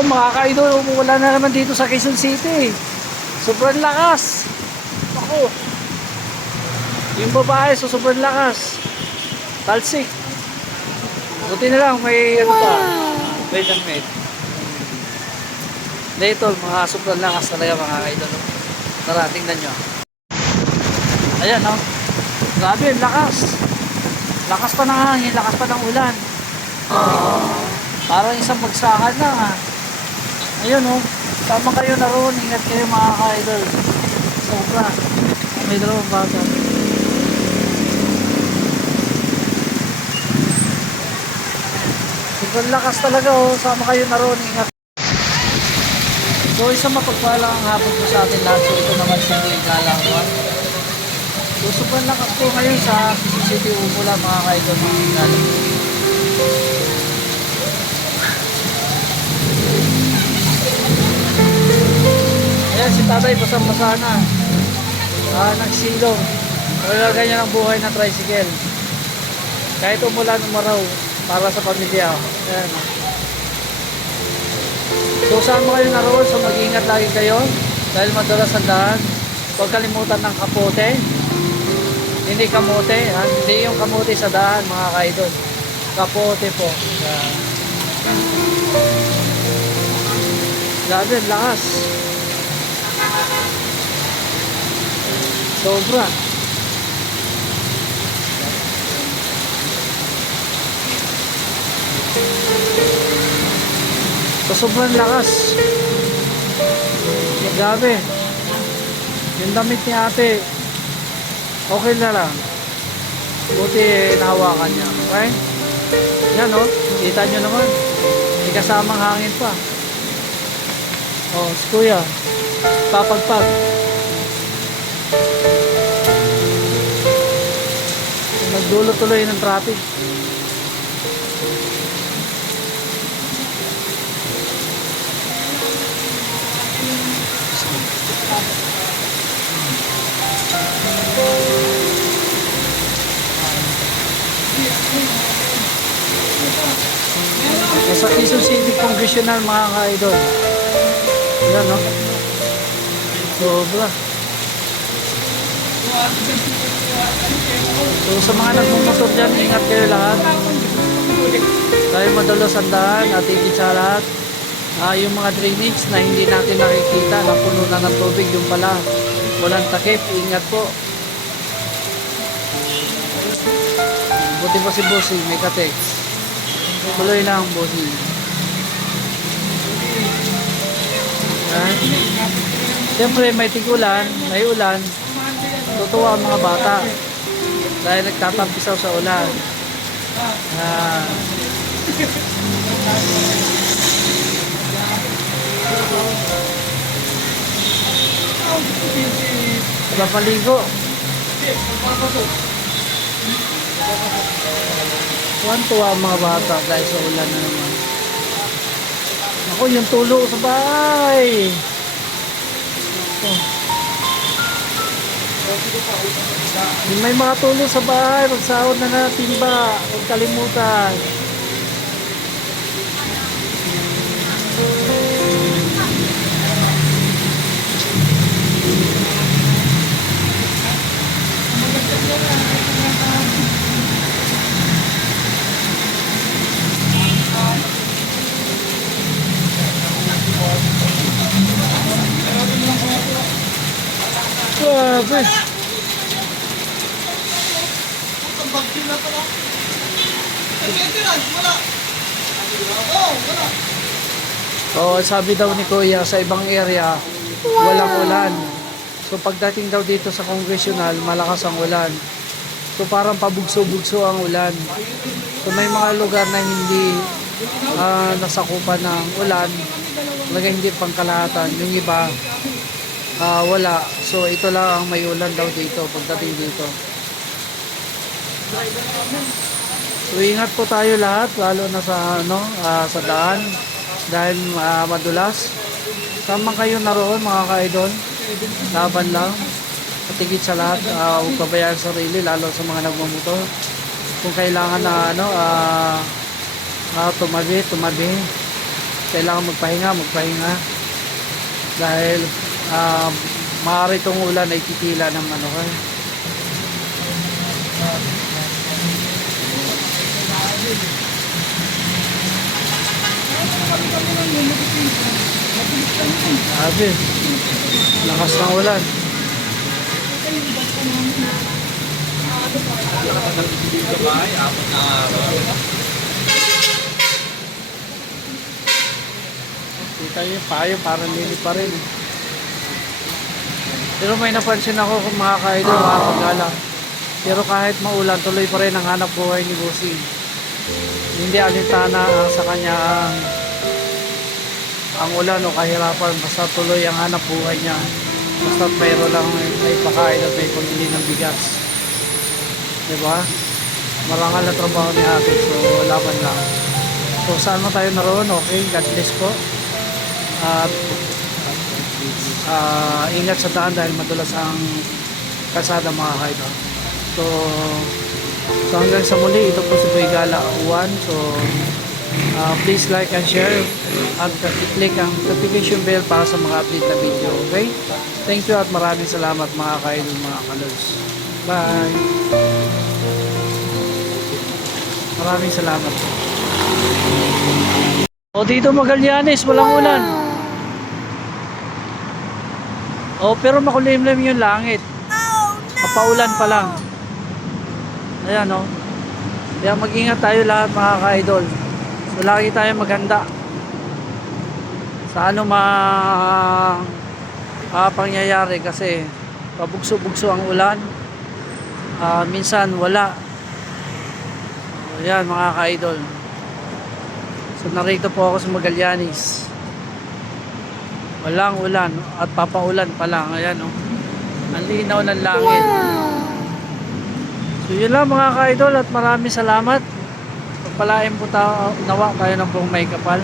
Ako mga ka-idol, wala na naman dito sa Quezon City. Sobrang lakas. Ako. Yung babae, so sobrang lakas. Talsik. Buti na lang, may ano pa. Wait lang, wait. Dito, mga sobrang lakas talaga mga ka-idol. Tara, tingnan nyo. Ayan, no? Grabe, lakas. Lakas pa ng hangin, lakas pa ng ulan. Parang isang magsakan na ha. Ayun oh, tama kayo na roon. Ingat kayo mga ka-idol. Sobra. May dalawang bata. Sobrang lakas talaga oh. Sama kayo na roon. Ingat. So isang mapagpalang ang hapon po sa atin lahat. So ito naman si Galawan. So sobrang lakas po ngayon sa City Umula mga ka-idol mga galang. Si tatay basang-basa na. Ah, nagsilong. Wala ganyan ang buhay ng tricycle. Kahit umulan umaraw para sa pamilya. Ayan. So saan mo kayo naroon? So mag-ingat lagi kayo. Dahil madalas ang daan. Huwag kalimutan ng kapote. Hindi kamote. Ha? Hindi yung kamote sa daan mga kaidol. Kapote po. Ayan. Grabe, lakas. Sobra. Sa sobrang lakas. Grabe. Yung damit ni ate, okay na lang. Buti nahawakan niya. Okay? Yan o. Kita nyo naman. May kasamang hangin pa. Oh, si kuya. Papagpag. Nagdulo tuloy ng traffic. Sa Quezon City Congressional mga ka-idol. Yan no. Sobra. So sa mga nagmumotor dyan, ingat kayo lahat. Tayo madalos ang daan at higit sa lahat. ah, yung mga drainage na hindi natin nakikita na puno na ng tubig yung pala. Walang takip, ingat po. Buti pa si Bossy, may ka-text. Tuloy lang, Bossy. Yan. Siyempre may tigulan, may ulan, tutuwa ang mga bata dahil nagtatampisaw sa ulan. Ah. Papaligo. Tuwan-tuwa ang mga bata dahil sa ulan na naman. Ako yung tulo sa bahay. Ako. May mga tulo sa bahay. Magsahod na na timba. Huwag kalimutan. Grabe. Oh, sabi daw ni Kuya sa ibang area walang ulan. So pagdating daw dito sa congressional, malakas ang ulan. So parang pabugso-bugso ang ulan. So may mga lugar na hindi ah, nasakupan ng ulan, talaga hindi pangkalahatan. Yung iba, ah, wala. So ito lang ang may ulan daw dito pagdating dito. So ingat po tayo lahat lalo na sa ano ah, sa daan dahil ah, madulas. Tama kayo naroon mga ka-idol. Laban lang. At higit sa lahat, uh, huwag sarili lalo sa mga nagmamotor. Kung kailangan na ano, ah ah, tumabi, tumabi. kailangan magpahinga, magpahinga. Dahil uh, maaari itong ulan ay titila ng ano kayo. Sabi, lakas ng ulan. Kita yung payo, parang lili pa rin. Pero may napansin ako kung mga kaidol, mga. Pero kahit maulan, tuloy pa rin ang hanap buhay ni Bossing. Hindi alintana ang sa kanya ang, ang ulan o kahirapan. Basta tuloy ang hanap buhay niya. Basta mayroon lang may pakain at may pamili ng bigas. Diba? Marangal na trabaho ni ate. So, laban lang. So, saan mo tayo naroon? Okay, God bless po. At ah, ingat sa daan dahil madulas ang kalsada mga kaidol. So, so hanggang sa muli, ito po si Boy Gala 1. So, ah, please like and share at click ang notification bell para sa mga update na video. Okay? Thank you at maraming salamat mga kaidol, mga kalods. Bye! Maraming salamat. O dito Magallanes, walang ulan. O pero makulimlim yung langit. Kapaulan pa lang. Ayan o. Kaya mag-ingat tayo lahat mga ka-idol. So lagi tayo maghanda. Sa ano ma ah, pangyayari kasi pabugso-bugso ang ulan. Ah, minsan wala. So, yan mga ka-idol. So narito po ako sa Magallanes. Walang ulan at papaulan pa lang. Ayan oh. Ang linaw ng langit. So yun lang mga ka-idol at maraming salamat. Pagpalain po ta nawa tayo ng buong may kapal.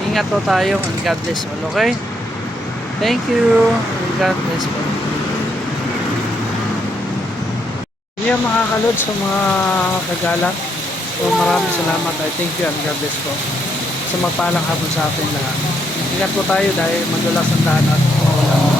Ingat po tayo and God bless all. Okay? Thank you and God bless po. Yan mga kalod sa mga kagala. So maraming salamat. I thank you and God bless po. Sa magpalang hapon sa atin lahat. Ingat po tayo dahil madulas ang daan at?